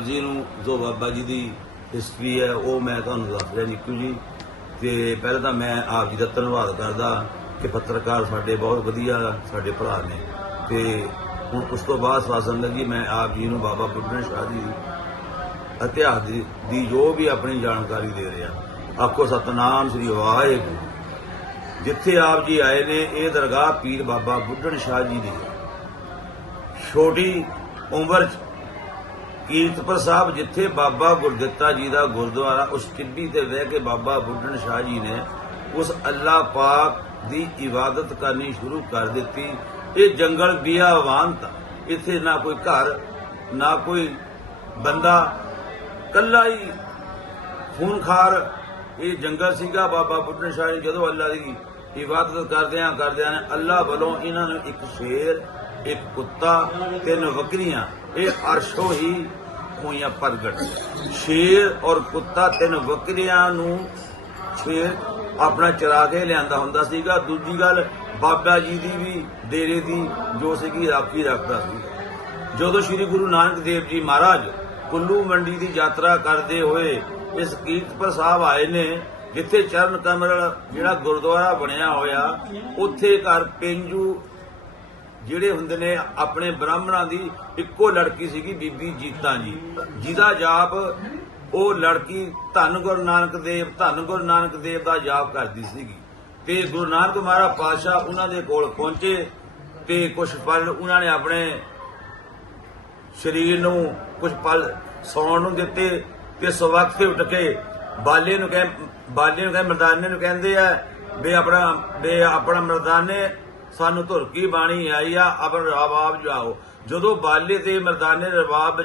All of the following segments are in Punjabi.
ਜੀ ਨੂੰ ਜੋ ਬਾਬਾ ਜੀ ਦੀ ਹਿਸਟਰੀ ਹੈ, ਉਹ ਮੈਂ ਤੁਹਾਨੂੰ ਦੱਸ ਰਿਹਾ ਨਿੱਕੂ ਜੀ। ਤੇ ਪਹਿਲਾਂ ਤਾਂ ਮੈਂ ਆਪ ਜੀ ਦਾ ਧੰਨਵਾਦ ਕਰਦਾ ਕਿ ਪੱਤਰਕਾਰ ਸਾਡੇ ਬਹੁਤ ਵਧੀਆ ਸਾਡੇ ਭਰਾ ਨੇ। ਤੇ ਹੁਣ ਉਸ ਤੋਂ ਬਾਅਦ ਸਵਾਸਨ ਲੱਗੀ ਮੈਂ ਆਪ ਜੀ ਨੂੰ ਬਾਬਾ ਬੁੱਢਣ ਸ਼ਾਹ ਜੀ ਇਤਿਹਾਸ ਦੀ ਦੀ ਜੋ ਵੀ ਆਪਣੀ ਜਾਣਕਾਰੀ ਦੇ ਰਿਹਾ। ਆਖੋ ਸਤਨਾਮ ਸ੍ਰੀ ਵਾਹਿਗੁਰੂ। ਜਿੱਥੇ ਆਪ ਜੀ ਆਏ ਨੇ, ਇਹ ਦਰਗਾਹ ਪੀਰ ਬਾਬਾ ਬੁੱਢਣ ਸ਼ਾਹ ਜੀ ਦੀ ਹੈ। ਛੋਟੀ ਉਮਰ 'ਚ ਕੀਰਤਪੁਰ ਸਾਹਿਬ, ਜਿੱਥੇ ਬਾਬਾ ਗੁਰਦਿੱਤਾ ਜੀ ਦਾ ਗੁਰਦੁਆਰਾ, ਉਸ ਟਿੱਬੀ ਤੇ ਬਹਿ ਕੇ ਬਾਬਾ ਬੁੱਢਣ ਸ਼ਾਹ ਜੀ ਨੇ ਉਸ ਅੱਲਾ ਪਾਕ ਦੀ ਇਬਾਦਤ ਕਰਨੀ ਸ਼ੁਰੂ ਕਰ ਦਿੱਤੀ। ਇਹ ਜੰਗਲ ਬਿਆਵਾਨ ਤਾਂ ਇੱਥੇ ਨਾ ਕੋਈ ਘਰ, ਨਾ ਕੋਈ ਬੰਦਾ, ਕੱਲਾ ਹੀ ਖੂਨਖਾਰ। ਇਹ ਜੰਗਲ ਸੀਗਾ ਬਾਬਾ ਬੁੱਢਣ ਸ਼ਾਹ ਜੀ, ਜਦੋਂ ਅੱਲਾ ਦੀ ਇਬਾਦਤ ਕਰਦਿਆਂ ਕਰਦਿਆਂ ਨੇ ਅੱਲਾ ਵੱਲੋਂ ਇਹਨਾਂ ਨੂੰ ਇੱਕ ਸ਼ੇਰ, ਇੱਕ ਕੁੱਤਾ, ਤਿੰਨ ਵਕਰੀਆਂ ਇਹ ਅਰਸ਼ੋ ਹੀ ਹੋਈਆਂ ਪ੍ਰਗਟ। ਸ਼ੇਰ ਔਰ ਕੁੱਤਾ ਤਿੰਨ ਬੱਕਰੀਆਂ ਨੂੰ ਸ਼ੇਰ ਆਪਣਾ ਚਰਾ ਕੇ ਲਿਆਂਦਾ ਹੁੰਦਾ ਸੀਗਾ। ਦੂਜੀ ਗੱਲ, ਬਾਬਾ ਜੀ ਦੀ ਵੀ, ਡੇਰੇ ਦੀ ਜੋ ਸੀਗੀ, ਰਾਖੀ ਰੱਖਦਾ ਸੀ। ਜਦੋਂ ਸ੍ਰੀ ਗੁਰੂ ਨਾਨਕ ਦੇਵ ਜੀ ਮਹਾਰਾਜ ਕੁੱਲੂ ਮੰਡੀ ਦੀ ਯਾਤਰਾ ਕਰਦੇ ਹੋਏ ਇਸ ਕੀਰਤਪੁਰ ਸਾਹਿਬ ਆਏ ਨੇ, ਜਿੱਥੇ ਚਰਨ ਕਮਲ ਜਿਹੜਾ ਗੁਰਦੁਆਰਾ ਬਣਿਆ ਹੋਇਆ, ਉੱਥੇ ਘਰ ਪੇਂਜੂ ਜਿਹੜੇ ਹੁੰਦੇ ਨੇ ਆਪਣੇ ਬ੍ਰਾਹਮਣਾਂ ਦੀ ਇੱਕੋ ਲੜਕੀ ਸੀਗੀ ਬੀਬੀ ਜੀਤਾ ਜੀ। ਜਿਹਦਾ ਜਾਪ ਉਹ ਲੜਕੀ ਧੰਨ ਗੁਰੂ ਨਾਨਕ ਦੇਵ, ਧੰਨ ਗੁਰੂ ਨਾਨਕ ਦੇਵ ਦਾ ਜਾਪ ਕਰਦੀ ਸੀਗੀ। ਤੇ ਗੁਰੂ ਨਾਨਕ ਮਹਾਰਾਜ ਪਾਤਸ਼ਾਹ ਉਹਨਾਂ ਦੇ ਕੋਲ ਪਹੁੰਚੇ ਤੇ ਕੁਝ ਪਲ ਉਹਨਾਂ ਨੇ ਆਪਣੇ ਸਰੀਰ ਨੂੰ ਕੁਝ ਪਲ ਸੌਣ ਨੂੰ ਦਿੱਤੇ ਤੇ ਸਵਖਤ ਉੱਠ ਕੇ ਬਾਲੇ ਨੂੰ ਕਹੇ ਬਾਲੇ ਨੂੰ ਕਹੇ ਮਰਦਾਨੇ ਨੂੰ ਕਹਿੰਦੇ ਆ ਬੇ ਆਪਣਾ ਬੇ ਆਪਣਾ ਮਰਦਾਨੇ ਸਾਨੂੰ ਧੁਰ ਕੀ ਬਾਣੀ ਆਈ ਆ, ਆਪਣਾ ਰਵਾਬ ਜਾਓ। ਜਦੋਂ ਬਾਲੇ ਤੇ ਮਰਦਾਨੇ ਨੇ ਰਵਾਬ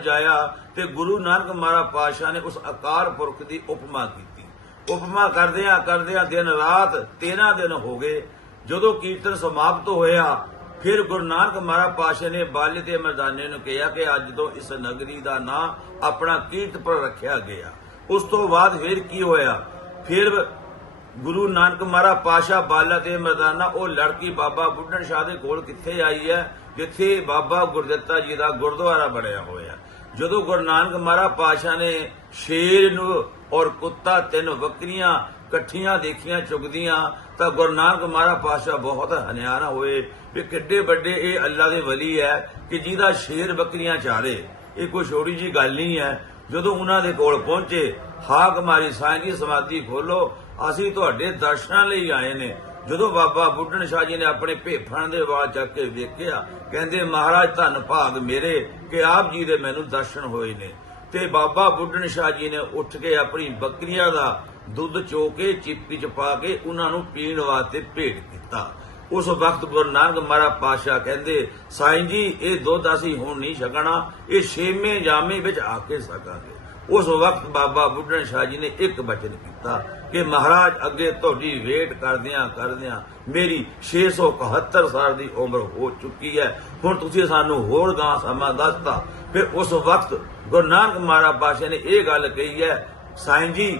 ਤੇ ਗੁਰੂ ਨਾਨਕ ਮਹਾਰਾਜ ਪਾਤਸ਼ਾਹ ਨੇ ਉਸ ਅਕਾਲ ਪੁਰਖ ਦੀ ਉਪਮਾ ਕੀਤੀ। ਉਪਮਾ ਕਰਦਿਆਂ ਕਰਦਿਆਂ ਦਿਨ ਰਾਤ 13 ਦਿਨ ਹੋ ਗਏ। ਜਦੋਂ ਕੀਰਤਨ ਸਮਾਪਤ ਹੋਇਆ, ਫਿਰ ਗੁਰੂ ਨਾਨਕ ਮਹਾਰਾਜ ਪਾਸ਼ਾ ਨੇ ਬਾਲੇ ਤੇ ਮਰਦਾਨੇ ਨੂੰ ਕਿਹਾ ਕਿ ਅੱਜ ਤੋਂ ਇਸ ਨਗਰੀ ਦਾ ਨਾਂ ਆਪਣਾ ਕੀਰਤਪੁਰ ਰੱਖਿਆ ਗਿਆ। ਉਸ ਤੋਂ ਬਾਅਦ ਫਿਰ ਕੀ ਹੋਇਆ? ਫਿਰ ਗੁਰੂ ਨਾਨਕ ਮਹਾਰਾਜ ਪਾਸ਼ਾ ਬਾਲਾ ਤੇ ਮਰਦਾਨਾ ਉਹ ਲੜਕੀ ਬਾਬਾ ਬੁੱਢਣ ਸ਼ਾਹ ਦੇ ਕੋਲ ਕਿੱਥੇ ਆਈ ਹੈ? ਜਿੱਥੇ ਬਾਬਾ ਗੁਰਦਿੱਤਾ ਜੀ ਦਾ ਗੁਰਦੁਆਰਾ ਬਣਿਆ ਹੋਇਆ ਜਦੋਂ ਗੁਰੂ ਨਾਨਕ ਮਹਾਰਾਜ ਪਾਸ਼ਾ ਨੇ ਸ਼ੇਰ ਨੂੰ ਔਰ ਕੁੱਤਾ ਤਿੰਨ ਬੱਕਰੀਆਂ ਇਕੱਠੀਆਂ ਦੇਖੀਆਂ, ਚੁਗਦੀਆਂ, ਤਾਂ ਗੁਰੂ ਨਾਨਕ ਮਹਾਰਾਜ ਪਾਸ਼ਾ ਬਹੁਤ ਹਨਿਆਰਾ ਹੋਏ ਵੀ ਕਿੱਡੇ ਵੱਡੇ ਇਹ ਅੱਲਾ ਦੇ ਵਲੀ ਹੈ ਕਿ ਜਿਹਦਾ ਸ਼ੇਰ ਬੱਕਰੀਆਂ ਚਾਰੇ। ਇਹ ਕੋਈ ਛੋਟੀ ਜੀ ਗੱਲ ਨਹੀਂ ਹੈ। ਜਦੋਂ ਉਹਨਾਂ ਦੇ ਕੋਲ ਪਹੁੰਚੇ, ਹਾਕ ਮਾਰੀ ਸਾਈਂ ਜੀ ਸਮਾਧੀ ਖੋਲੋ ਅਸੀਂ ਤੁਹਾਡੇ ਦਰਸ਼ਨਾਂ ਲਈ ਆਏ ਨੇ। ਜਦੋਂ ਬਾਬਾ ਬੁੱਢਣ ਸ਼ਾਹ ਜੀ ਨੇ ਆਪਣੇ ਭੇਫਣ ਦੇ ਆਵਾਜ਼ ਚੱਕ ਕੇ ਵੇਖਿਆ, ਕਹਿੰਦੇ, ਮਹਾਰਾਜ, ਧੰਨ ਭਾਗ ਮੇਰੇ ਕਿ ਆਪ ਜੀ ਦੇ ਮੈਨੂੰ ਦਰਸ਼ਨ ਹੋਏ ਨੇ। ਤੇ ਬਾਬਾ ਬੁੱਢਣ ਸ਼ਾਹ ਜੀ ਨੇ ਉੱਠ ਕੇ ਆਪਣੀ ਬੱਕਰੀਆਂ ਦਾ ਦੁੱਧ ਚੋ ਕੇ, ਚਿੱਪੀ ਚ ਪਾ ਕੇ ਉਹਨਾਂ ਨੂੰ ਪੀਣ ਵਾਸਤੇ ਭੇਟ ਕੀਤਾ। ਉਸ ਵਕਤ ਗੁਰੂ ਨਾਨਕ ਮਹਾਰਾਜ ਪਾਸ਼ਾ ਕਹਿੰਦੇ, ਸਾਈਂ ਜੀ, ਇਹ ਦੁੱਧ ਅਸੀਂ ਹੁਣ ਨਹੀਂ ਛਕਣਾ, ਇਹ ਛੇਵੇਂ ਜਾਮੇ ਵਿੱਚ ਆ ਕੇ ਸਕਾਂਗੇ ਉਸ ਵਕਤ ਬਾਬਾ ਬੁੱਢਣ ਸ਼ਾਹ ਜੀ ਨੇ ਇੱਕ ਬਚਨ ਕੀਤਾ ਕਿ ਮਹਾਰਾਜ ਅੱਗੇ ਤੁਹਾਡੀ ਵੇਟ ਕਰਦਿਆਂ ਕਰਦਿਆਂ ਮੇਰੀ 671 ਸਾਲ ਦੀ ਉਮਰ ਹੋ ਚੁੱਕੀ ਹੈ। ਹੁਣ ਤੁਸੀਂ ਸਾਨੂੰ ਹੋਰ ਗਾਂ ਸਮਾਂ ਦੱਸਤਾ। ਫਿਰ ਉਸ ਵਕਤ ਗੁਰੂ ਨਾਨਕ ਮਹਾਰਾਜ ਪਾਸ਼ਾ ਨੇ ਇਹ ਗੱਲ ਕਹੀ ਹੈ, ਸਾਈਂ ਜੀ,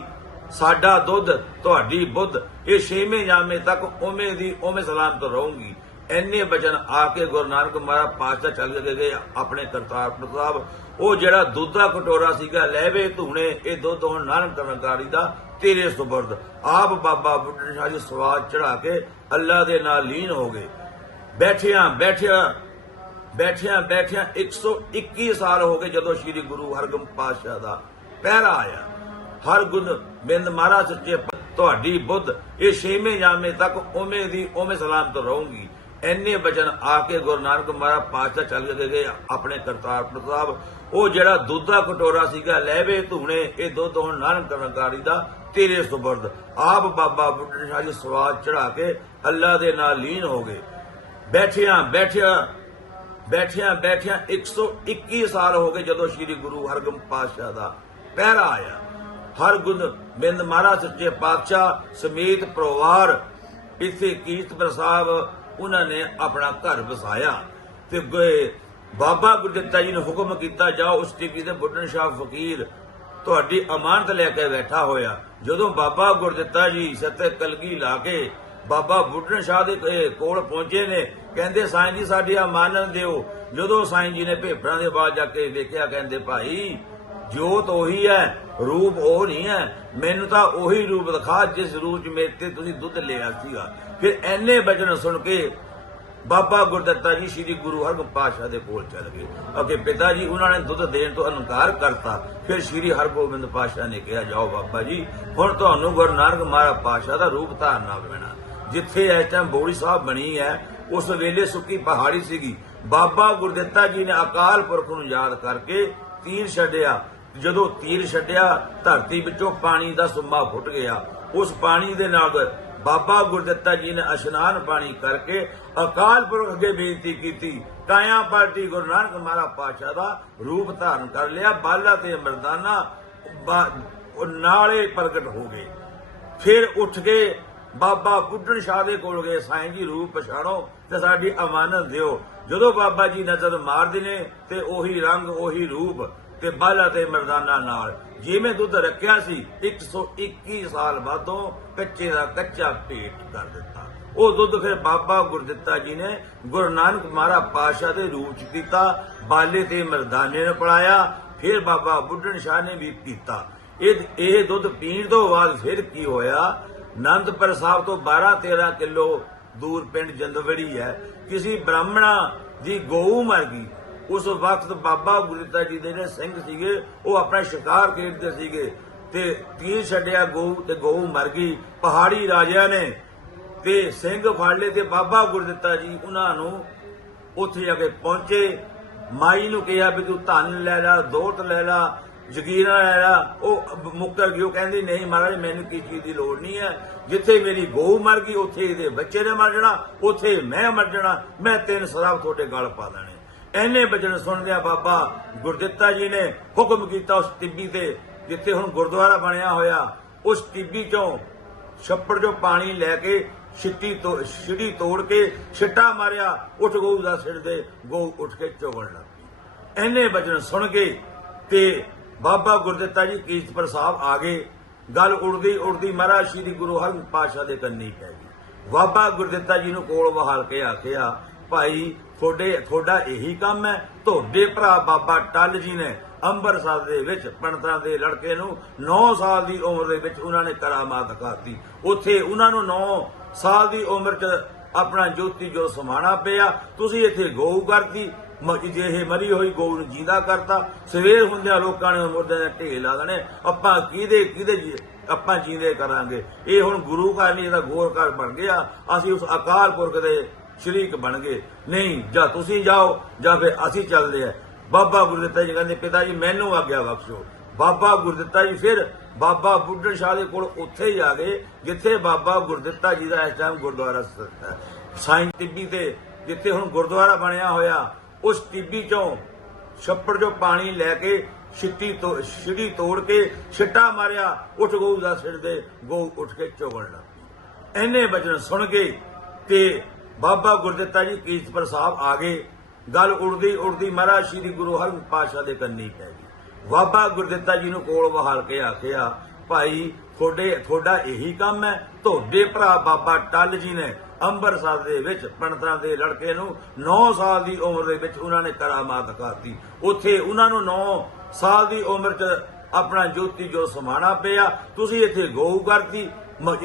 ਸਾਡਾ ਦੁੱਧ ਤੁਹਾਡੀ ਬੁੱਧ, ਇਹ ਛੇਵੇਂ ਜਾਮੇ ਤੱਕ ਉਵੇਂ ਦੀ ਉਵੇਂ ਸਲਾਮਤ ਰਹੂਗੀ। ਐਨੇ ਬਚਨ ਆ ਕੇ ਗੁਰੂ ਨਾਨਕ ਮਹਾਰਾਜ ਪਾਤਸ਼ਾਹ ਚੱਲ ਕੇ ਗਏ ਆਪਣੇ ਕਰਤਾਰਪੁਰ ਸਾਹਿਬ। ਉਹ ਜਿਹੜਾ ਦੁੱਧ ਦਾ ਕਟੋਰਾ ਸੀਗਾ ਲੈਵੇ ਧੂਣੇ, ਇਹ ਦੁੱਧ ਹੁਣ ਨਾਨਕ ਕਰਨਕਾਰੀ ਦਾ, ਤੇਰੇ ਸੁਪਰਦ ਆਪ ਬਾਬਾ ਬੁੱਢੇ ਸ਼ਾਹ ਜੀ ਸਵਾਦ ਚੜਾ ਕੇ ਅੱਲਾ ਦੇ ਨਾਲ ਲੀਨ ਹੋ ਗਏ। ਬੈਠਿਆਂ ਬੈਠਿਆਂ ਬੈਠਿਆਂ ਬੈਠਿਆਂ 121 ਸਾਲ ਹੋ ਗਏ ਜਦੋਂ ਸ੍ਰੀ ਗੁਰੂ ਹਰਗੋਬਿੰਦ ਪਾਤਸ਼ਾਹ ਦਾ ਪਹਿਰਾ ਆਇਆ। ਹਰ ਗੁਰ ਬਿੰਦ ਮਹਾਰਾਜ ਸੱਚੇ ਤੁਹਾਡੀ ਬੁੱਧ, ਇਹ ਛੇਵੇਂ ਜਾਮੇ ਤੱਕ ਉਵੇਂ ਦੀ ਉਵੇਂ ਸਲਾਮਤ ਰਹੂਗੀ। ਐਨੇ ਬਚਨ ਆ ਕੇ ਗੁਰੂ ਨਾਨਕ ਮਹਾਰਾਜ ਪਾਤਸ਼ਾਹ ਚੱਲ ਕੇ ਗਏ, ਆਪਣੇ ਕਰਤਾਰਪੁਰ ਸਾਹਿਬ ਉਹ ਜਿਹੜਾ ਦੁੱਧ ਦਾ ਕਟੋਰਾ ਸੀਗਾ ਲੈਵੇ ਧੂਣੇ, ਇਹ ਦੁੱਧ ਹੁਣ ਨਾਨਕ ਕਰਨਕਾਰੀ ਦਾ ਤੇਰੇ ਸੁਪਰਦ ਆਪ ਬਾਬਾ ਬੁੱਢੇ ਸ਼ਾਹ ਜੀ ਸਵਾਦ ਚੜਾ ਕੇ ਅੱਲਾ ਦੇ ਨਾਲ ਲੀਨ ਹੋ ਗਏ। ਬੈਠਿਆਂ ਬੈਠਿਆਂ ਬੈਠਿਆਂ ਬੈਠਿਆਂ 121 ਸਾਲ ਹੋ ਗਏ ਜਦੋਂ ਸ੍ਰੀ ਗੁਰੂ ਹਰਗੋਬਿੰਦ ਪਾਤਸ਼ਾਹ ਦਾ ਪਹਿਰਾ ਆਇਆ। ਹਰ ਗੁਣ ਬਿੰਦ ਮਹਾਰਾਜ ਸੱਚੇ ਪਾਤਸ਼ਾਹ ਸਮੇਤ ਪਰਿਵਾਰ ਇੱਥੇ ਕੀਰਤਪੁਰ ਸਾਹਿਬ, ਉਹਨਾਂ ਨੇ ਆਪਣਾ ਘਰ ਵਸਾਇਆ ਤੇ ਗਏ। ਬਾਬਾ ਗੁਰਦਿੱਤਾ ਜੀ ਨੇ ਹੁਕਮ ਕੀਤਾ, ਜਾਓ ਉਸ ਟੀਵੀ ਦੇ ਬੁੱਢਣ ਸ਼ਾਹ ਫਕੀਰ ਤੁਹਾਡੀ ਅਮਾਨਤ ਲੈ ਕੇ ਬੈਠਾ ਹੋਇਆ। ਜਦੋਂ ਬਾਬਾ ਗੁਰਦਿੱਤਾ ਜੀ ਸੱਤੇ ਕਲਗੀ ਲਾ ਕੇ ਬਾਬਾ ਬੁੱਢਣ ਸ਼ਾਹ ਦੇ ਕੋਲ ਪਹੁੰਚੇ ਨੇ, ਕਹਿੰਦੇ, ਸਾਈਂ ਜੀ, ਸਾਡੀ ਅਮਾਨਤ ਦਿਓ। ਜਦੋਂ ਸਾਈਂ ਜੀ ਨੇ ਭੇਪੜਾਂ ਦੇ ਬਾਅਦ ਜਾ ਕੇ ਵੇਖਿਆ, ਕਹਿੰਦੇ, ਭਾਈ, ਜੋਤ ਉਹੀ ਹੈ, ਰੂਪ ਉਹ ਨਹੀਂ ਹੈ। ਮੈਨੂੰ ਤਾਂ ਉਹੀ ਰੂਪ ਦਿਖਾ, ਜਿਸ ਰੂਪ 'ਚ ਮੇਰੇ ਤੇ ਤੁਸੀਂ ਦੁੱਧ ਲਿਆ ਸੀਗਾ। ਫਿਰ ਐਨੇ ਬਚਨ ਸੁਣ ਕੇ ਬਾਬਾ ਗੁਰਦੱਤਾ ਜੀ ਸ੍ਰੀ ਗੁਰੂ ਹਰਗੋਬਿੰਦ ਪਾਤਸ਼ਾਹ ਦੇ ਕੋਲ ਚਲ ਗਏ। ਅਤੇ ਪਿਤਾ ਜੀ, ਉਹਨਾਂ ਨੇ ਦੁੱਧ ਦੇਣ ਤੋਂ ਇਨਕਾਰ ਕਰਤਾ। ਫਿਰ ਸ੍ਰੀ ਹਰਗੋਬਿੰਦ ਪਾਤਸ਼ਾਹ ਨੇ ਕਿਹਾ, ਜਾਓ ਬਾਬਾ ਜੀ, ਹੁਣ ਤੁਹਾਨੂੰ ਗੁਰੂ ਨਾਨਕ ਮਹਾਰਾਜ ਪਾਤਸ਼ਾਹ ਦਾ ਰੂਪ ਧਾਰਨਾ ਪੈਣਾ। ਜਿੱਥੇ ਇਸ ਟਾਈਮ ਬੋੜੀ ਸਾਹਿਬ ਬਣੀ ਹੈ, ਉਸ ਵੇਲੇ ਸੁੱਕੀ ਪਹਾੜੀ ਸੀਗੀ। ਬਾਬਾ ਗੁਰਦਿੱਤਾ ਜੀ ਨੇ ਅਕਾਲ ਪੁਰਖ ਨੂੰ ਯਾਦ ਕਰਕੇ ਤੀਰ ਛੱਡਿਆ। ਜਦੋਂ ਤੀਰ ਛੱਡਿਆ, ਧਰਤੀ ਵਿੱਚੋਂ ਪਾਣੀ ਦਾ ਸੁੰਮਾ ਫੁੱਟ ਗਿਆ। ਉਸ ਪਾਣੀ ਦੇ ਨਾਲ ਬਾਬਾ ਗੁਰਦਿੱਤਾ ਜੀ ਨੇ ਇਸ਼ਨਾਨ ਪਾਣੀ ਕਰਕੇ ਅਕਾਲ ਪੁਰਖ ਅੱਗੇ ਬੇਨਤੀ ਕੀਤੀ, ਕਾਇਆ ਪਾਰਟੀ ਗੁਰੂ ਨਾਨਕ ਮਹਾਰਾਜ ਪਾਤਸ਼ਾਹ ਦਾ ਰੂਪ ਧਾਰਨ ਕਰ ਲਿਆ, ਬਾਲਾ ਤੇ ਮਰਦਾਨਾ ਬਾ- ਨਾਲੇ ਪ੍ਰਗਟ ਹੋ ਗਏ। ਫਿਰ ਉੱਠ ਕੇ ਬਾਬਾ ਬੁੱਢਣ ਸ਼ਾਹ ਦੇ ਕੋਲ ਗਏ, ਸਾਈਂ ਜੀ ਰੂਪ ਪਛਾਣੋ ਤੇ ਸਾਡੀ ਅਮਾਨਤ ਦਿਓ। ਜਦੋਂ ਬਾਬਾ ਜੀ ਨਜ਼ਰ ਮਾਰਦੇ ਨੇ ਤੇ ਉਹੀ ਰੰਗ, ਉਹੀ ਰੂਪ ਤੇ ਬਾਲਾ ਤੇ ਮਰਦਾਨਾ ਨਾਲ। ਜਿਵੇਂ ਦੁੱਧ ਰੱਖਿਆ ਸੀ 121 ਸਾਲ ਬਾਅਦੋਂ ਕੱਚੇ ਦਾ ਕੱਚਾ ਭੇਟ ਕਰ ਦਿੱਤਾ। ਉਹ ਦੁੱਧ ਫਿਰ ਬਾਬਾ ਗੁਰਦਿੱਤਾ ਜੀ ਨੇ ਗੁਰੂ ਨਾਨਕ ਮਹਾਰਾਜ ਪਾਤਸ਼ਾਹ ਦੇ ਰੂਪ ਚ ਕੀਤਾ, ਬਾਲੇ ਤੇ ਮਰਦਾਨੇ ਨੇ ਪੜਾਇਆ ਫਿਰ ਬਾਬਾ ਬੁੱਢਣ ਸ਼ਾਹ ਨੇ ਵੀ ਪੀਤਾ। ਇਹ ਇਹ ਦੁੱਧ ਪੀਣ ਤੋਂ ਬਾਅਦ ਫਿਰ ਕੀ ਹੋਇਆ? ਆਨੰਦਪੁਰ ਸਾਹਿਬ ਤੋਂ 12 13 ਕਿਲੋ ਦੂਰ ਪਿੰਡ ਜੰਦਵੜੀ ਹੈ। ਕਿਸੇ ਬ੍ਰਾਹਮਣਾ ਦੀ ਗਊ ਮਰ ਗਈ। ਉਸ ਵਕਤ ਬਾਬਾ ਗੁਰਦਿੱਤਾ ਜੀ ਦੇ ਜਿਹੜੇ ਸਿੰਘ ਸੀਗੇ, ਉਹ ਆਪਣਾ ਸ਼ਿਕਾਰ ਖੇਡਦੇ ਸੀਗੇ ਤੇ ਤੀਰ ਛੱਡਿਆ, ਗਊ ਤੇ ਗਊ ਮਰ ਗਈ, ਪਹਾੜੀ ਰਾਜਿਆਂ ਨੇ ਤੇ ਸਿੰਘ ਫੜ ਲਏ ਤੇ ਬਾਬਾ ਗੁਰਦਿੱਤਾ ਜੀ ਉਹਨਾਂ ਨੂੰ ਉੱਥੇ ਜਾ ਕੇ ਪਹੁੰਚੇ। ਮਾਈ ਨੂੰ ਕਿਹਾ ਵੀ ਤੂੰ ਧਨ ਲੈ ਲੈ ਦੋਤ ਲੈ ਲੈ, ਜਗੀਰਾ ਲੈ ਲੈ। ਉਹ ਮੁੱਕਰ ਗਈ, ਉਹ ਕਹਿੰਦੀ, ਨਹੀਂ ਮਹਾਰਾਜ, ਮੈਨੂੰ ਕੀ ਚੀਜ਼ ਦੀ ਲੋੜ ਨਹੀਂ ਹੈ। ਜਿੱਥੇ ਮੇਰੀ ਗਊ ਮਰ ਗਈ, ਉੱਥੇ ਇਹਦੇ ਬੱਚੇ ਨੇ ਮਰ ਜਾਣਾ, ਉੱਥੇ ਮੈਂ ਮਰ ਜਾਣਾ, ਮੈਂ ਤਿੰਨ ਸਰਾਬ ਤੁਹਾਡੇ ਗਲ ਪਾ ਦੇਣੇ ਐਨੇ ਬਚਨ ਸੁਣਦਿਆਂ ਬਾਬਾ, ਗੁਰਦਿੱਤਾ ਜੀ ਨੇ ਹੁਕਮ ਕੀਤਾ ਉਸ ਟਿੱਬੀ ਤੇ, ਜਿੱਥੇ ਹੁਣ ਗੁਰਦੁਆਰਾ ਬਣਿਆ ਹੋਇਆ। ਉਸ ਟਿੱਬੀ ਚੋਂ ਛੱਪੜ ਚੋਂ ਪਾਣੀ ਲੈ ਕੇ ਛਿੱਟੀ ਤੋਂ, ਛਿੜੀ ਤੋੜ ਕੇ ਛਿੱਟਾ ਮਾਰਿਆ, ਉੱਠ ਗਊ ਦਾ ਸਿਰ ਦੇ ਗਊ ਉੱਠ ਕੇ ਚੋਗਣ ਲੱਗ ਪਈ ਐਨੇ ਬਚਨ ਸੁਣ ਕੇ ਤੇ ਬਾਬਾ ਗੁਰਦਿੱਤਾ ਜੀ ਕੀਰਤਪੁਰ ਸਾਹਿਬ ਆ ਗਏ। ਗੱਲ ਉੜਦੀ ਉੜਦੀ ਮਹਾਰਾਜ ਸ੍ਰੀ ਗੁਰੂ ਹਰਗੋਬਿੰਦ ਪਾਤਸ਼ਾਹ ਦੇ ਕੰਨੀ ਪੈ ਗਈ। ਬਾਬਾ ਗੁਰਦਿੱਤਾ ਜੀ ਨੂੰ ਕੋਲ ਵਹਾਲ ਕੇ ਆਖਿਆ, ਭਾਈ ਤੁਹਾਡੇ, ਤੁਹਾਡਾ ਇਹੀ ਕੰਮ ਹੈ। ਤੁਹਾਡੇ ਭਰਾ ਬਾਬਾ ਟੱਲ ਜੀ ਨੇ ਅੰਮ੍ਰਿਤਸਰ ਦੇ ਵਿੱਚ ਪੰਡਤਾਂ ਦੇ ਲੜਕੇ ਨੂੰ 9 ਸਾਲ ਦੀ ਉਮਰ ਦੇ ਵਿੱਚ ਉਹਨਾਂ ਨੇ ਕਰਾਮਾਤ ਕਰਤੀ। ਉੱਥੇ ਉਹਨਾਂ ਨੂੰ 9 ਸਾਲ ਦੀ ਉਮਰ 'ਚ ਆਪਣਾ ਜੋਤੀ ਜੋ ਸਮਾਣਾ ਪਿਆ। ਤੁਸੀਂ ਇੱਥੇ ਗਊ ਕਰਤੀ। ਮ- ਜੇ ਇਹ ਮਰੀ ਹੋਈ ਗਊ ਨੂੰ ਜਿੰਦਾ ਕਰਤਾ। ਸਵੇਰ ਹੁੰਦਿਆਂ ਲੋਕਾਂ ਨੇ ਮੁਰਦਿਆਂ ਦੇ ਢੇਰ ਲਾ ਦੇਣੇ। ਆਪਾਂ ਕਿਹਦੇ ਕਿਹਦੇ ਜੀ- ਆਪਾਂ ਜੀਂਦੇ ਕਰਾਂਗੇ। ਇਹ ਹੁਣ ਗੁਰੂ ਘਰ ਨਹੀਂ, ਇਹਦਾ ਗੋਰ ਘਰ ਬਣ ਗਿਆ। ਅਸੀਂ ਉਸ ਅਕਾਲ ਪੁਰਖ ਦੇ ਸ਼ਰੀਕ ਬਣ ਗਏ। ਨਹੀਂ, ਜਾਂ ਤੁਸੀਂ ਜਾਓ, ਜਾਂ ਫਿਰ ਅਸੀਂ ਚੱਲਦੇ ਆ ਬਾਬਾ ਗੁਰਦਿੱਤਾ ਜੀ ਕਹਿੰਦੇ, ਪਿਤਾ ਜੀ, ਮੈਨੂੰ ਆਗਿਆ ਬਖਸ਼ੋ। ਬਾਬਾ ਗੁਰਦਿੱਤਾ ਜੀ ਫਿਰ ਬਾਬਾ ਬੁੱਢਣ ਸ਼ਾਹ ਦੇ ਕੋਲ ਉੱਥੇ ਹੀ ਆ ਗਏ ਜਿੱਥੇ ਬਾਬਾ ਗੁਰਦਿੱਤਾ ਜੀ ਦਾ ਇਸ ਟਾਈਮ ਗੁਰਦੁਆਰਾ ਸਥਿਤ ਹੈ। ਸਾਈਂ ਟਿੱਬੀ ਤੇ, ਜਿੱਥੇ ਹੁਣ ਗੁਰਦੁਆਰਾ ਬਣਿਆ ਹੋਇਆ, ਉਸ ਟਿੱਬੀ ਚੋਂ ਛੱਪੜ ਚੋਂ ਪਾਣੀ ਲੈ ਕੇ ਛਿੱਟੀ ਤੋਂ, ਛਿੜੀ ਤੋੜ ਕੇ ਛਿੱਟਾ ਮਾਰਿਆ, ਉੱਠ ਗਊ ਦਾ ਸਿਰ ਦੇ ਗਊ ਉੱਠ ਕੇ ਚੋਗਣ ਲੱਗ। ਪਈ ਐਨੇ ਬਚਨ ਸੁਣ ਕੇ ਤੇ ਬਾਬਾ ਗੁਰਦਿੱਤਾ ਜੀ ਕੀਰਤਪੁਰ ਸਾਹਿਬ ਆ ਗਏ। ਗੱਲ ਉੜਦੀ ਉੜਦੀ ਮਹਾਰਾਜ ਸ੍ਰੀ ਗੁਰੂ ਹਰਗੋਬਿੰਦ ਪਾਤਸ਼ਾਹ ਦੇ ਕੰਨੀ ਪੈ ਗਈ। ਬਾਬਾ ਗੁਰਦਿੱਤਾ ਜੀ ਨੂੰ ਕੋਲ ਵਹਾਲ ਕੇ ਆਖਿਆ, ਭਾਈ, ਤੁਹਾਡੇ, ਤੁਹਾਡਾ ਇਹੀ ਕੰਮ ਹੈ। ਤੁਹਾਡੇ ਭਰਾ ਬਾਬਾ ਟੱਲ ਜੀ ਨੇ ਅੰਮ੍ਰਿਤਸਰ ਦੇ ਵਿੱਚ ਪੰਡਤਾਂ ਦੇ ਲੜਕੇ ਨੂੰ 9 ਸਾਲ ਦੀ ਉਮਰ ਦੇ ਵਿੱਚ ਉਹਨਾਂ ਨੇ ਕਰਾਮਾਤ ਕਰਤੀ। ਉੱਥੇ ਉਹਨਾਂ ਨੂੰ 9 ਸਾਲ ਦੀ ਉਮਰ 'ਚ ਆਪਣਾ ਜੋਤੀ ਜੋ ਸਮਾਣਾ ਪਿਆ। ਤੁਸੀਂ ਇੱਥੇ ਗਊ ਕਰਤੀ।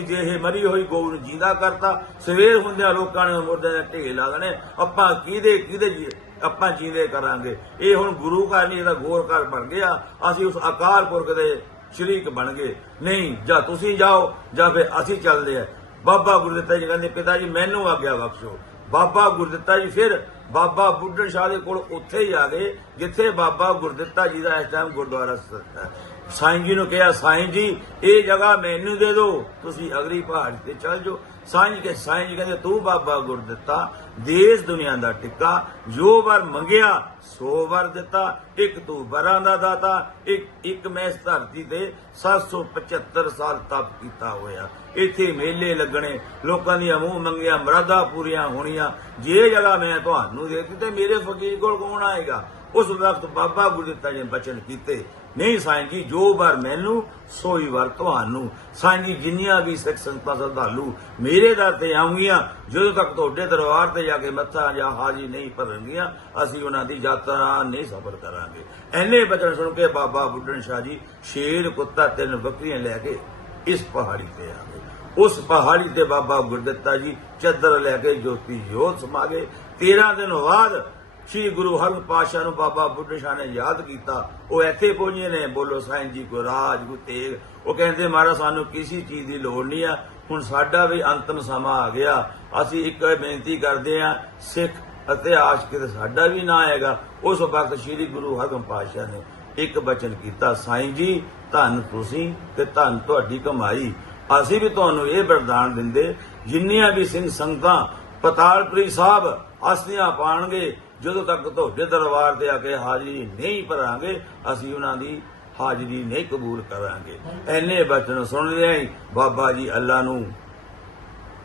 ਜੇ ਇਹ ਮਰੀ ਹੋਈ, ਗਊ ਨੂੰ ਜਿੰਦਾ ਕਰਤਾ। ਸਵੇਰ ਹੁੰਦਿਆਂ ਲੋਕਾਂ ਨੇ ਮੁਰਦਿਆਂ ਦੇ ਢੇਰ ਲਾ ਦੇਣੇ ਆਪਾਂ ਕਿਹਦੇ ਕਿਹਦੇ ਜੀ- ਆਪਾਂ ਜੀਂਦੇ ਕਰਾਂਗੇ? ਇਹ ਹੁਣ ਗੁਰੂ ਘਰ ਨਹੀਂ, ਇਹਦਾ ਗੋਰ ਘਰ ਬਣ ਗਿਆ। ਅਸੀਂ ਉਸ ਅਕਾਲ ਪੁਰਖ ਦੇ ਸ਼ਰੀਕ ਬਣ ਗਏ। ਨਹੀਂ, ਜਾਂ ਤੁਸੀਂ ਜਾਓ, ਜਾਂ ਫਿਰ ਅਸੀਂ ਚੱਲਦੇ ਆ ਬਾਬਾ ਗੁਰਦਿੱਤਾ ਜੀ ਕਹਿੰਦੇ, ਪਿਤਾ ਜੀ, ਮੈਨੂੰ ਆਗਿਆ ਬਖਸ਼ੋ। ਬਾਬਾ ਗੁਰਦਿੱਤਾ ਜੀ ਫਿਰ ਬਾਬਾ ਬੁੱਢਣ ਸ਼ਾਹ ਦੇ ਕੋਲ ਉੱਥੇ ਹੀ ਆ ਗਏ, ਜਿੱਥੇ ਬਾਬਾ ਗੁਰਦਿੱਤਾ ਜੀ ਦਾ ਇਸ ਟਾਈਮ ਗੁਰਦੁਆਰਾ ਸਥਿਤ ਹੈ। ਸਾਈਂ ਜੀ ਨੂੰ ਕਿਹਾ, ਸਾਈਂ ਜੀ, ਇਹ ਜਗ੍ਹਾ ਮੈਨੂੰ ਦੇ ਦਿਓ। ਤੁਸੀਂ ਅਗਲੀ ਪਹਾੜੀ ਤੇ ਚੱਲ ਜਾਓ। ਸਾਈਂ ਜੀ ਕੇ ਸਾਈਂ ਜੀ ਕਹਿੰਦੇ, ਤੂੰ ਬਾਬਾ ਗੁਰਦਿੱਤਾ ਦੇਸ਼ ਦੁਨੀਆ ਦਾ ਟਿੱਕਾ, ਜੋ ਵਰ ਮੰਗਿਆ, ਸੋ ਵਰ ਦਿੱਤਾ। ਇੱਕ ਤੂੰ ਵਰਾਂ ਦਾ ਦਾਤਾ, ਇੱਕ ਇੱਕ ਮੈਂ ਇਸ ਧਰਤੀ ਤੇ 775 ਸਾਲ ਤਪ ਕੀਤਾ ਹੋਇਆ। ਇੱਥੇ ਮੇਲੇ ਲੱਗਣੇ, ਲੋਕਾਂ ਦੀਆਂ ਮੂੰਹ ਮੰਗੀਆਂ, ਮਰਾਦਾ ਪੂਰੀਆਂ ਹੋਣੀਆਂ। ਜੇ ਜਗ੍ਹਾ ਮੈਂ ਤੁਹਾਨੂੰ ਦੇ ਦਿੱਤੀ, ਤੇ ਮੇਰੇ ਫਕੀਰ ਕੋਲ ਕੌਣ ਆਏਗਾ? ਉਸ ਵਕਤ ਬਾਬਾ ਗੁਰਦਿੱਤਾ ਜੀ ਨੇ ਬਚਨ ਕੀਤੇ। ਨਹੀਂ ਸਾਈਂ ਜੀ, ਜੋ ਵਾਰ ਮੈਨੂੰ, ਸੋਈ ਵਾਰ ਤੁਹਾਨੂੰ। ਸਾਈਂ ਜੀ, ਜਿੰਨੀਆਂ ਵੀ ਸਿੱਖ ਸੰਗਤਾਂ ਸ਼ਰਧਾਲੂ ਮੇਰੇ ਦਰ ਤੇ ਆਉਂਗੀਆਂ, ਜਦੋਂ ਤੱਕ ਤੁਹਾਡੇ ਦਰਬਾਰ ਤੇ ਜਾ ਕੇ ਮੱਥਾ ਜਾਂ ਹਾਜੀ ਨਹੀਂ ਭਰਨਗੀਆਂ, ਅਸੀਂ ਉਹਨਾਂ ਦੀ ਯਾਤਰਾ ਨਹੀਂ ਸਫਰ ਕਰਾਂਗੇ। ਐਨੇ ਬਚਨ ਸੁਣ ਕੇ ਬਾਬਾ ਬੁੱਢਣ ਸ਼ਾਹ ਜੀ ਸ਼ੇਰ, ਕੁੱਤਾ, ਤਿੰਨ ਬੱਕਰੀਆਂ ਲੈ ਕੇ ਇਸ ਪਹਾੜੀ ਤੇ ਆ ਗਏ। ਉਸ ਪਹਾੜੀ ਤੇ ਬਾਬਾ ਗੁਰਦਿੱਤਾ ਜੀ ਚੱਦਰ ਲੈ ਕੇ ਜੋਤੀ ਜੋਤ ਸਮਾ ਗਏ 13 ਦਿਨ ਬਾਅਦ ਸ੍ਰੀ ਗੁਰੂ ਹਰਿ ਪਾਤਸ਼ਾਹ ਨੂੰ ਬਾਬਾ ਬੁੱਢੇ ਸ਼ਾਹ ਨੇ ਯਾਦ ਕੀਤਾ। ਉਹ ਇੱਥੇ ਪਹੁੰਚੇ ਨੇ। ਬੋਲੋ, ਸਾਈਂ ਜੀ ਕੋ ਰਾਜ ਕੋ ਤੇਗ। ਉਹ ਕਹਿੰਦੇ, ਮਹਾਰਾਜ, ਸਾਨੂੰ ਕਿਸੇ ਚੀਜ਼ ਦੀ ਲੋੜ ਨਹੀਂ ਆ। ਹੁਣ ਸਾਡਾ ਵੀ ਅੰਤਮ ਸਮਾਂ ਆ ਗਿਆ। ਅਸੀਂ ਇੱਕ ਬੇਨਤੀ ਕਰਦੇ ਆ ਸਿੱਖ ਅਤੇ ਆਸ਼ਕ ਤੇ ਸਾਡਾ ਵੀ ਨਾਂ ਆਏਗਾ ਉਸ ਵਕਤ ਸ੍ਰੀ ਗੁਰੂ ਹਰਿ ਪਾਤਸ਼ਾਹ ਨੇ ਇੱਕ ਬਚਨ ਕੀਤਾ, ਸਾਈਂ ਜੀ, ਧੰਨ ਤੁਸੀਂ ਤੇ ਧੰਨ ਤੁਹਾਡੀ ਕਮਾਈ। ਅਸੀਂ ਵੀ ਤੁਹਾਨੂੰ ਇਹ ਵਰਦਾਨ ਦਿੰਦੇ। ਜਿੰਨੀਆਂ ਵੀ ਸਿੰਘ ਸੰਗਤਾਂ, ਪਤਾਲਪੁਰੀ ਸਾਹਿਬ ਹਸਤੀਆਂ ਪਾਣਗੇ, ਜਦੋਂ ਤੱਕ ਤੁਹਾਡੇ ਦਰਬਾਰ ਤੇ ਆ ਕੇ ਹਾਜ਼ਰੀ ਨਹੀਂ ਭਰਾਂਗੇ, ਅਸੀਂ ਉਹਨਾਂ ਦੀ ਹਾਜ਼ਰੀ ਨਹੀਂ ਕਬੂਲ ਕਰਾਂਗੇ। ਐਨੇ ਬਚਨ ਸੁਣਦੇ ਹੀ ਬਾਬਾ ਜੀ ਅੱਲਾ ਨੂੰ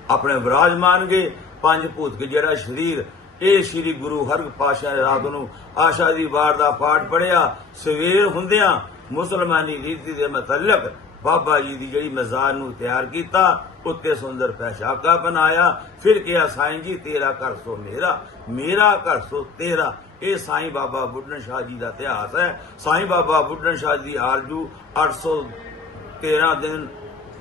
ਆਪਣੇ ਵਿਰਾਜਮਾਨਗੇ ਪੰਜ ਭੂਤ ਕੇ ਜਿਹੜਾ ਸਰੀਰ, ਇਹ ਸ੍ਰੀ ਗੁਰੂ ਹਰਿ ਪਾਤਸ਼ਾਹ ਨੇ ਰਾਤ ਨੂੰ ਆਸ਼ਾ ਦੀ ਵਾਰ ਦਾ ਪਾਠ ਪੜਿਆ ਸਵੇਰ ਹੁੰਦਿਆਂ ਮੁਸਲਮਾਨੀ ਰੀਤੀ ਦੇ ਮੁਤਲਕ ਬਾਬਾ ਜੀ ਦੀ ਜਿਹੜੀ ਮਜ਼ਾਰ ਨੂੰ ਤਿਆਰ ਕੀਤਾ, ਉੱਤੇ ਸੁੰਦਰ ਪੈਸ਼ਾਕਾ ਬਣਾਇਆ। ਫਿਰ ਕਿਹਾ, ਸਾਈਂ ਜੀ, ਤੇਰਾ ਘਰ ਸੋ ਮੇਰਾ ਮੇਰਾ ਘਰ ਸੋ ਤੇਰਾ। ਇਹ ਸਾਈਂ ਬਾਬਾ ਬੁੱਢਣ ਸ਼ਾਹ ਜੀ ਦਾ ਇਤਿਹਾਸ ਹੈ। ਸਾਈਂ ਬਾਬਾ ਬੁੱਢਣ ਸ਼ਾਹ ਦੀ ਆਰਜੂ 813 ਦਿਨ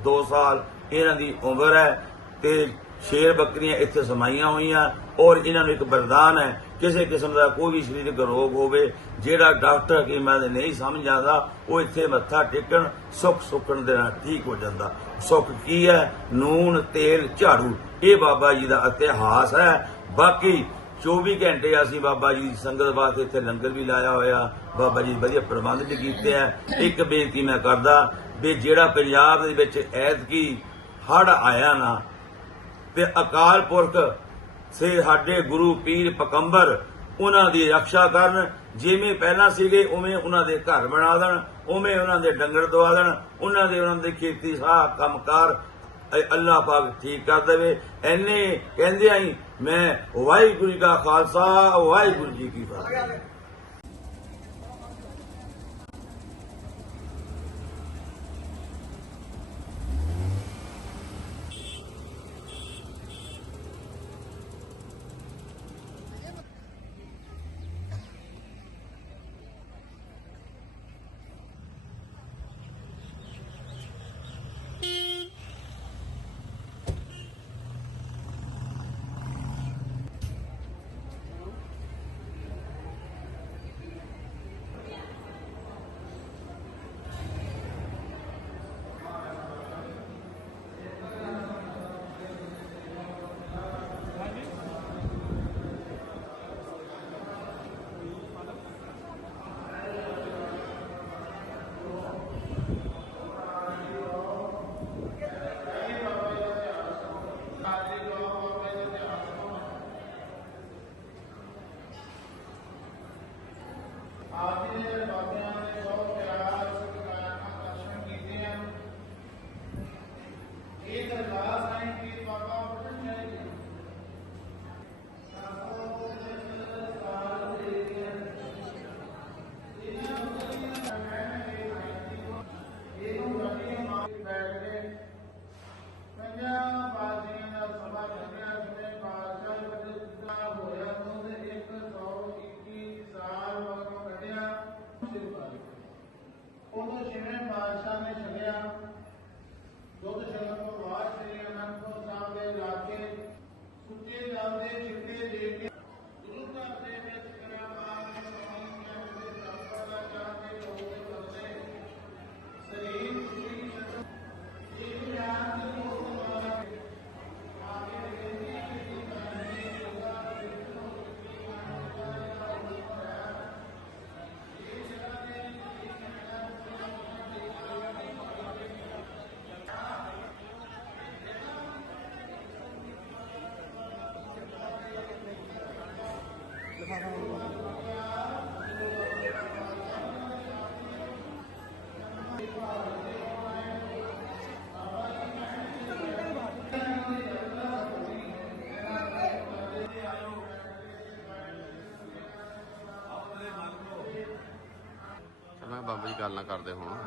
2 ਸਾਲ ਇਹਨਾਂ ਦੀ ਉਮਰ ਹੈ ਤੇ ਸ਼ੇਰ ਬੱਕਰੀਆਂ ਇੱਥੇ ਸਮਾਈਆਂ ਹੋਈਆਂ ਔਰ ਇਹਨਾਂ ਨੂੰ ਇੱਕ ਵਰਦਾਨ ਹੈ ਕਿਸੇ ਕਿਸਮ ਦਾ ਕੋਈ ਵੀ ਸਰੀਰਕ ਰੋਗ ਹੋਵੇ, ਜਿਹੜਾ ਡਾਕਟਰ ਹਕੀਮਾਂ ਦੇ ਨਹੀਂ ਸਮਝ ਆਉਂਦਾ, ਉਹ ਇੱਥੇ ਮੱਥਾ ਟੇਕਣ, ਸੁੱਖ ਸੁੱਕਣ ਦੇ ਨਾਲ ਠੀਕ ਹੋ ਜਾਂਦਾ। ਸੁੱਖ ਕੀ ਹੈ? ਨੂਨ, ਤੇਲ, ਝਾੜੂ। ਇਹ ਬਾਬਾ ਜੀ ਦਾ ਇਤਿਹਾਸ ਹੈ। ਬਾਕੀ 24 ਘੰਟੇ ਅਸੀਂ ਬਾਬਾ ਜੀ ਦੀ ਸੰਗਤ ਵਾਸਤੇ ਇੱਥੇ ਲੰਗਰ ਵੀ ਲਾਇਆ ਹੋਇਆ। ਬਾਬਾ ਜੀ ਵਧੀਆ ਪ੍ਰਬੰਧ ਵੀ ਕੀਤੇ ਆ। ਇੱਕ ਬੇਨਤੀ ਮੈਂ ਕਰਦਾ ਵੀ ਜਿਹੜਾ ਪੰਜਾਬ ਦੇ ਵਿੱਚ ਐਤਕੀ ਹੜ ਆਇਆ ਨਾ, ਤੇ ਅਕਾਲ ਪੁਰਖ ਸੇ ਸਾਡੇ ਗੁਰੂ ਪੀਰ ਪਕੰਬਰ ਉਹਨਾਂ ਦੀ ਰੱਖਿਆ ਕਰਨ, ਜਿਵੇਂ ਪਹਿਲਾਂ ਸੀਗੇ, ਉਵੇਂ ਉਹਨਾਂ ਦੇ ਘਰ ਬਣਾ ਦੇਣ, ਉਵੇਂ ਉਹਨਾਂ ਦੇ ਡੰਗਰ ਦਵਾ ਦੇਣ, ਉਹਨਾਂ ਦੇ ਉਹਨਾਂ ਦੇ ਖੇਤੀ ਸਾਹ ਕੰਮਕਾਰ ਅੱਲਾਹ ਪਾਕ ਠੀਕ ਕਰ ਦੇਵੇ। ਐਨੇ ਕਹਿੰਦੇ ਆਈ ਮੈਂ ਵਾਹਿਗੁਰੂ ਜੀ ਕਾ ਖਾਲਸਾ, ਵਾਹਿਗੁਰੂ ਜੀ ਕੀ ਫਤਿਹ। ਗੱਲ ਨਾ ਕਰਦੇ ਹੁਣ।